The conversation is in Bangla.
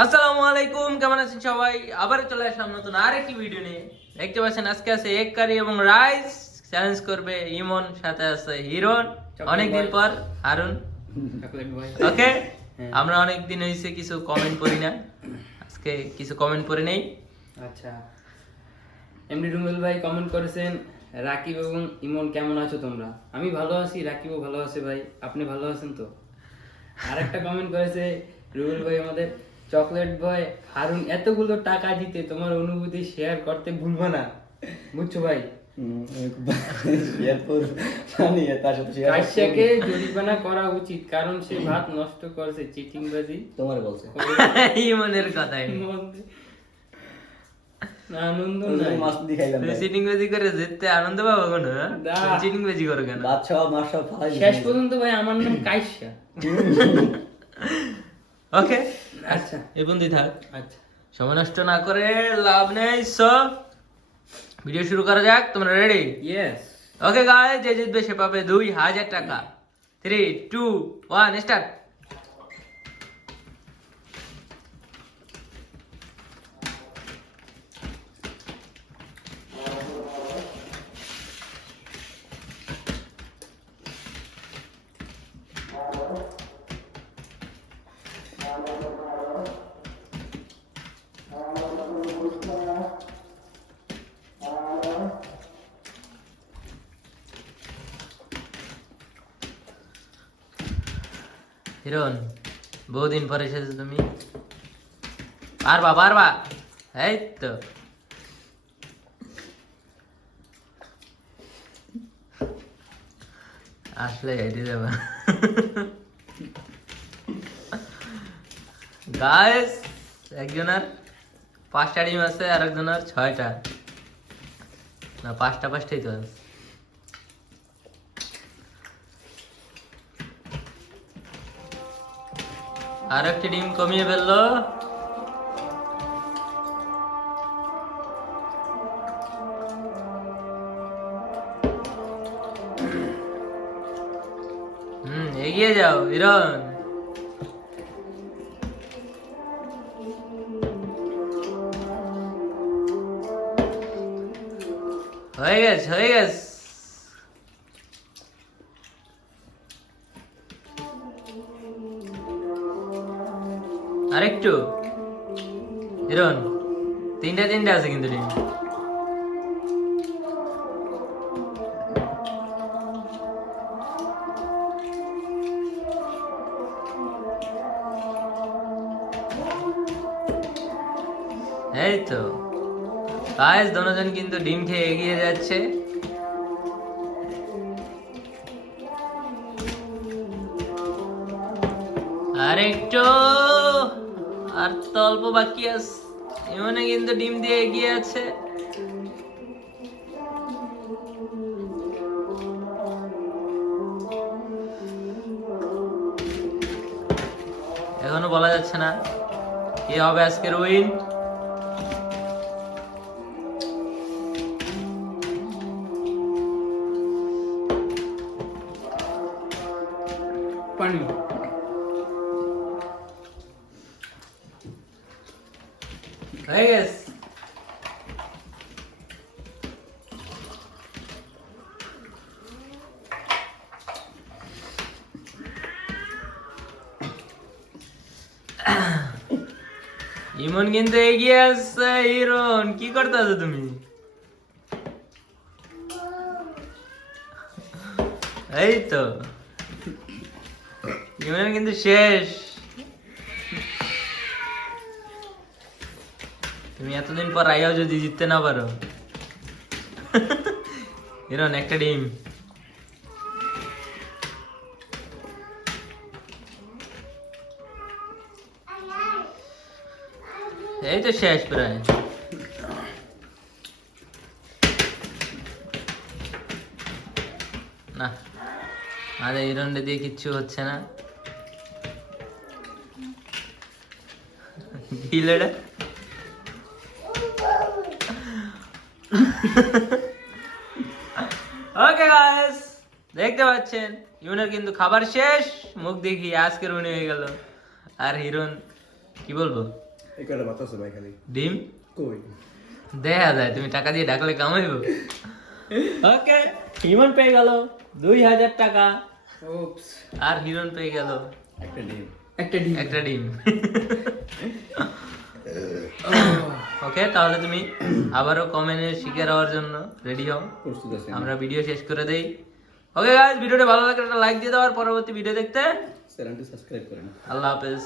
আসসালামু আলাইকুম, কেমন আছেন সবাই? আবার চলে আসলাম নতুন আরেকটি ভিডিও নিয়ে। দেখতে পাচ্ছেন আজকে আছে এগ কারি এবং রাইস। চ্যালেঞ্জ করবে ইমন, সাথে আছে হিরন, অনেকদিন পর হারুন। ওকে, আমরা অনেকদিন হয়েছে কিছু কমেন্ট পড়ি না, আজকে কিছু কমেন্ট পড়ে নেই। আচ্ছা, এমডি রুমেল ভাই কমেন্ট করেছেন, রাকিব এবং ইমন কেমন আছো তোমরা? আমি ভালো আছি, রাকিবও ভালো আছে ভাই। আপনি ভালো আছেন তো? আরেকটা কমেন্ট করেছে রুমেল ভাই আমাদের, চকলেট বয় হারুন এতগুলো টাকা দিতে তোমার অনুভূতি শেয়ার করতে ভুলবা না, বুঝছো ভাই? কাশ্যাকে জরিমানা করা উচিত, কারণ সে ভাত নষ্ট করেছে, চিটিংবাজি তোমার বলছে ইমনের কথাই। আনন্দ নাই। মাছ দিয়ে খাইলাম তুই চিটিং বাজি করে জিততে আনন্দ পাবো কোনো? চিটিং বাজি করো কেন? ভাত সব মাছ সব ফালাই শেষ পর্যন্ত ভাই আমার নাম কাইসা। ওকে, আচ্ছা এই বন্ধুই থাক, আচ্ছা সময় নষ্ট না করে লাভ নেই। সো ভিডিও শুরু করা যাক, তোমরা রেডি? ইয়েস। ওকে গাইস, যে জিতবে সে পাবে 2000 টাকা। 3 2 1 স্টার্ট। হিরণ, বহুদিন পরে এসেছো তুমি, পারবা পারবা। এই তো আসলে হেঁটে যাবা। গাইস, একজনের 5টা ডিম আছে আর একজনের 6টা, না 5টাই তো আছে। আর একটি ডিম কমিয়ে ফেললো। এগিয়ে যাও হিরণ। হয়ে গেছে হয়ে গেছে। আরেকটু হিরণ, 3টা আছে কিন্তু ডিম। এই তো গাইস, দুজন কিন্তু ডিম খেয়ে এগিয়ে যাচ্ছে। আরেকটু, আর তো অল্প বাকি আছে। এমনে কিন্তু ডিম দিয়ে এগিয়ে আছে। এখনো বলা যাচ্ছে না কে হবে আজকের উইন। পানি হয়ে গেছে। ইমন কিন্তু এগিয়ে আসছে। হিরণ, কি করতে আছো তুমি? এই তো ইমন কিন্তু শেষ। তুমি এতদিন পর আইয়াও যদি জিততে না পারো। হিরণ, একটা ডিম। এই তো শেষ প্রায়। না, আমাদের হিরণটা দিয়ে কিচ্ছু হচ্ছে না। ঢিলেটা ওকে গাইস, দেখতে পাচ্ছেন ইমনের কিন্তু খাবার শেষ। মুখ দেখি আজকের উনি হয়ে গেল, আর হিরণ কি বলবো? এই কয়টা ভাত আছে ভাই খালি ডিম কই দেখা যায়, তুমি টাকা দিয়ে ডাকলে কামাইবো। ওকে, ইমন পেয়ে গেল 2000 টাকা ওপস, আর হিরণ পেয়ে গেল একটা ডিম একটা ডিম। একটা ডিম। ওকে, তাহলে তুমি আবারও কমেন্টে শিখে যাওয়ার জন্য রেডি হও, প্রস্তুত আছে আমরা ভিডিও শেষ করে দেই। ওকে গাইস, ভিডিওটা ভালো লাগলে একটা লাইক দিয়ে দাও আর পরবর্তী ভিডিও দেখতে চ্যানেলটি সাবস্ক্রাইব করেন আল্লাহ হাফেজ।